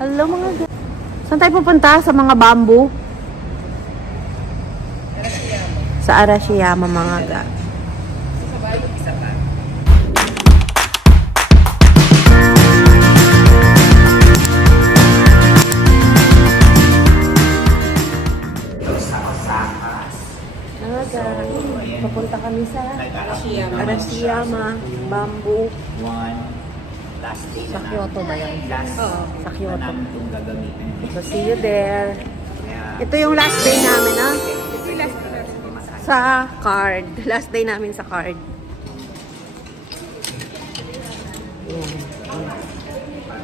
Hello mga ga. Saan tayo pupunta? Sa mga bamboo? Sa Arashiyama mga ga. Papunta kami sa Arashiyama Bamboo. Sa Kyoto ba yan? Sa Kyoto. So see you there. Ito yung last day namin, ha? Sa card. Last day namin sa card.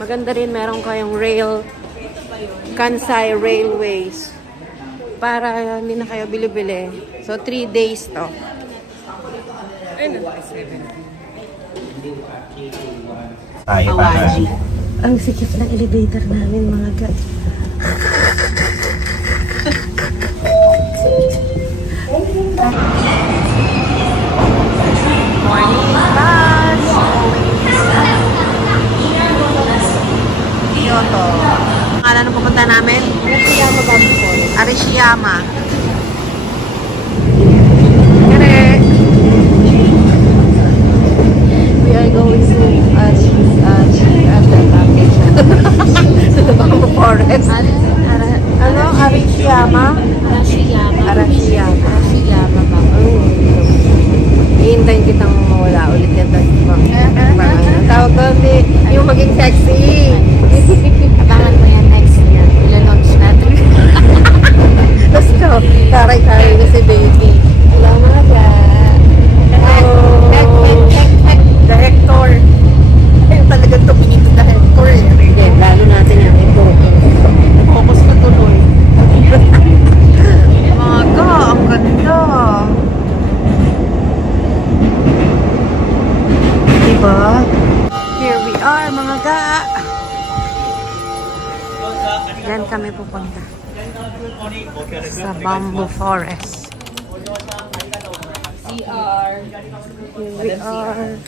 Maganda rin, meron kayong rail, Kansai Railways. Para hindi na kayo bili-bili. So, 3 days to. Awaji. Ang sikip ng elevator namin, mga guys. Morning bus. Kyoto. Akala na pupunta namin? Arashiyama Bamboo. Arashiyama. We are going to to the Bamboo Forest. Ano? Arashiyama? Arashiyama Bamboo. Hihintayin kitang mawala ulit yan. Tawag ko yung maging sexy. Abangan mo yan next year. Ila-launch natin. Let's go. Taray-taray na si baby. Wala mga ba? Director. Ayun talagang tumingin to director. Hindi, lalo natin yung ito. Focus na tuloy. Mga ga, ang ganda. Diba? Here we are, mga ga. Yan kami pupunta. Sa Bamboo Forest. Here we are.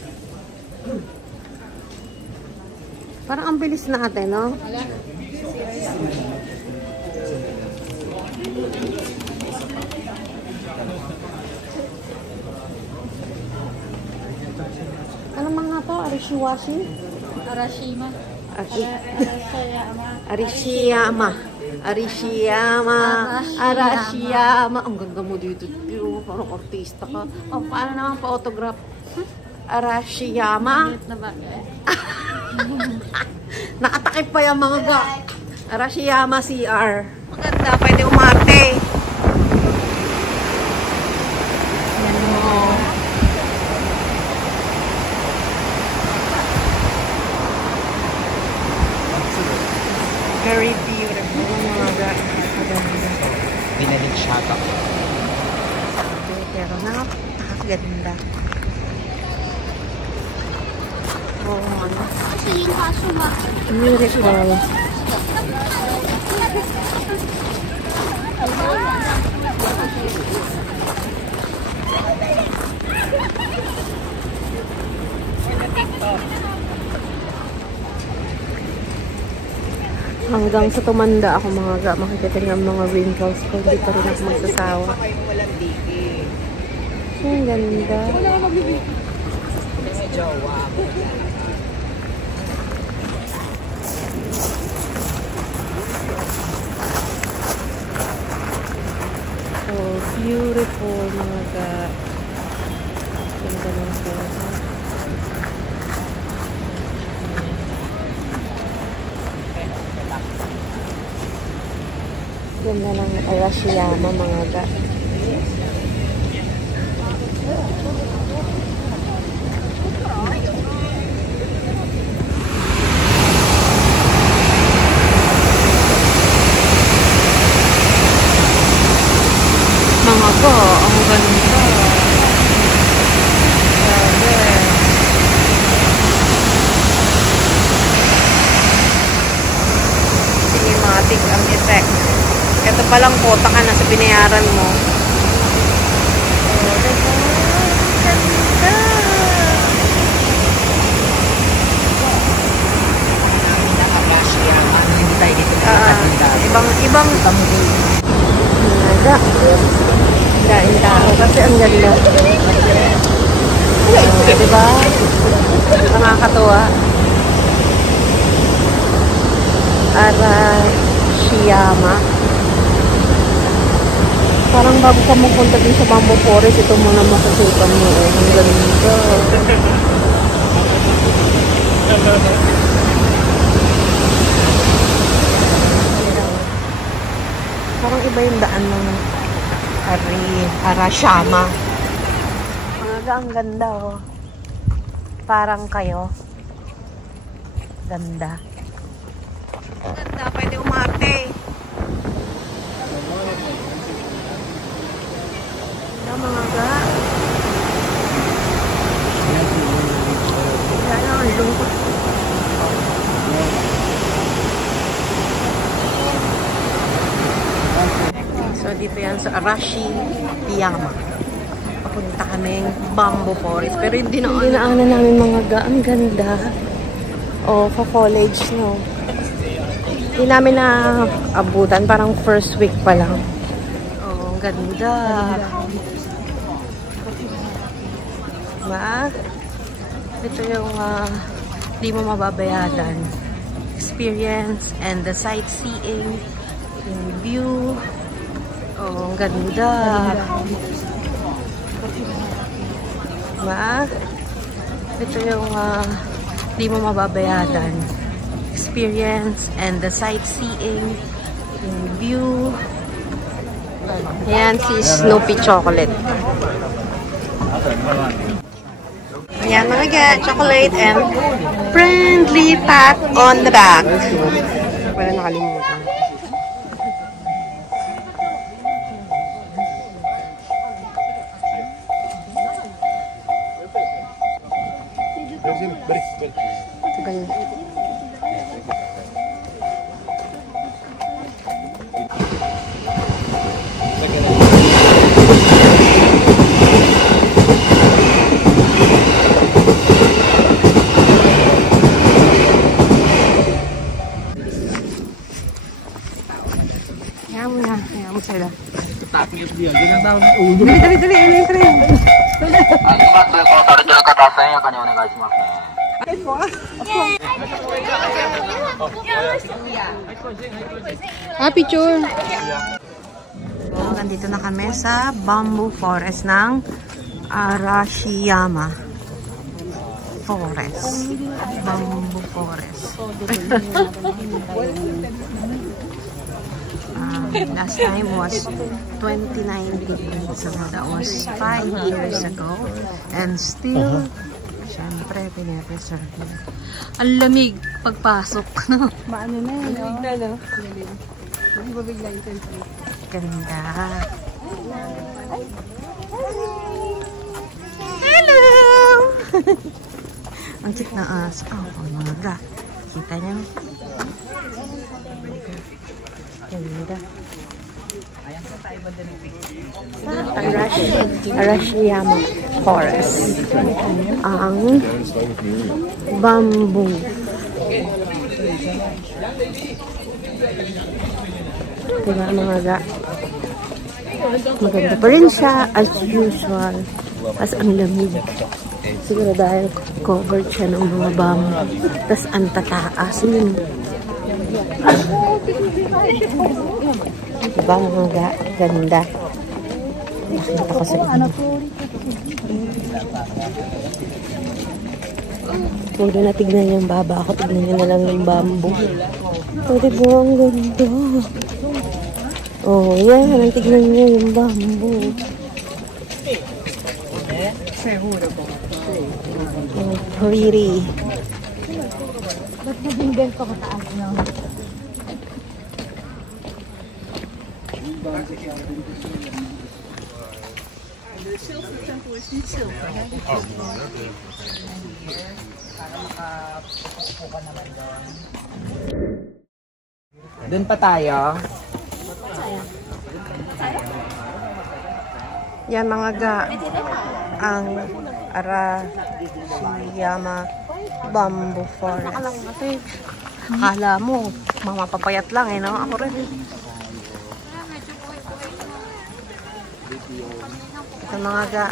Parang ang bilis natin, no? Ano mga to? Arishiwashi? Arashiyama. Arashiyama. Arashiyama. Ang ganda mo dito. Parang artista ka. Oh, paano naman pa-autograph? Arashiyama. Nakatakip pa yung mga ga. Arashiyama CR. Maganda. Pwede umarte. Very beautiful. Mga ga. Binalig siya ka. Pero nakakaganda. Oo, ano? Beautiful. Hanggang sa tumanda ako mga ga, makikita ng mga wrinkles ko. Hindi pa rin ako magsasawa. Ang ganda. Oh, beautiful mga ga. Ganda ng pera. Ganda ng Arashiyama mga ga. Mga ga, ang ganda. Cinematic ang effect. Ito palang kota ka na sa binayaran mo. Oh, diba? Ganda! Hindi tayo bang kain tao kasi ang ganda. Diba? Nakakatuwa. Arashiyama. Parang bago ka magpunta din sa Bamboo Forest, ito muna makasukan mo. Ang ganda. Parang iba yung daan ng Arashiyama. Ang ganda, oh. Parang kayo. Ganda. Ganda, pwede umarte. Ganda, mga ga. Ganda, ang lungkot. So, dito yan sa Arashiyama. Papunta kaming Bamboo Forest. Pero hindi dinaanan namin mga ga. Ang ganda. O, college, no? Hindi namin na abutan. Parang first week pa lang. Oh, ang ganda. Diba? Ito yung di mo mababayaran. Experience and the sightseeing. Yung view. Oh, ang ganda. Diba? Ito yung di mo mababayaran. Experience and the sightseeing. Yung view. Ayan si Snoopy Chocolate. Ayan mga ga, chocolate and friendly pat on the back. Wala nakalimutan. Kaya mo sila. Dali. Picture. Nandito na kami sa Bamboo Forest ng Arashiyama Forest. Bamboo Forest. Last time was 2019, so that was 5 years ago, and still syempre pinapreserve na. Ang lamig pagpasok. Maano na yun, no? Hindi ba bigla yung temperature? Ganda. Hello! Ang cute na aso. Oh, mga ga. Kita niyo? Ganda. Arashiyama Forest. Ang bamboo. Diba mga ga? Maganda pa rin siya as usual. As ang lamig. Siguro dahil covered siya ng mga bamboo. Tapos ang tataas yun. Diba mga ga? Ganda. Nakita ko sa inyo. Huwag na tignan yung baba ako. Tignan nyo na lang yung bamboo. Pwede ba ang ganda? Oh, yan. Tignan nyo yung bamboo. Pretty. Ba't nabinggan pa kataas, no? Doon pa tayo. Yan mga ga, ang Arashiyama Bamboo Forest. Akala mo, mamapapayat lang eh, no? Ako rin. Sa mga ga,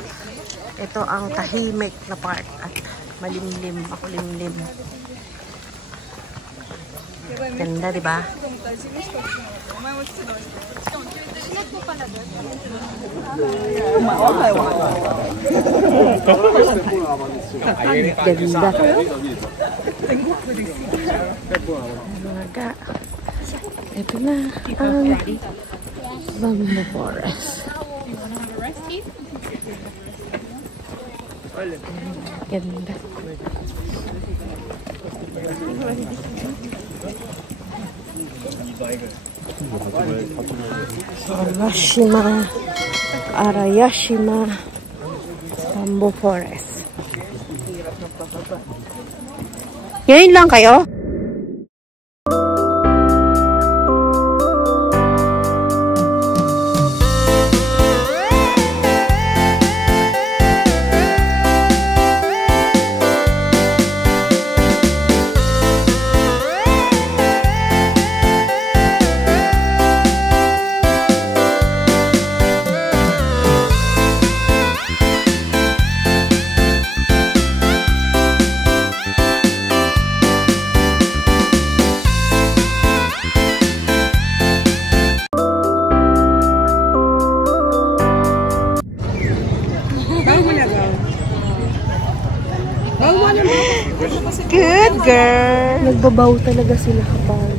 ito ang tahimik na part at malimlim, makulimlim. Ganda, di ba? Ganda. Mga ga, ito na ang Bamboo Forest. Ganda. Arayashima Bamboo Forest. Ngayon lang kayo? Good girl! Nagbabaw talaga sila kapag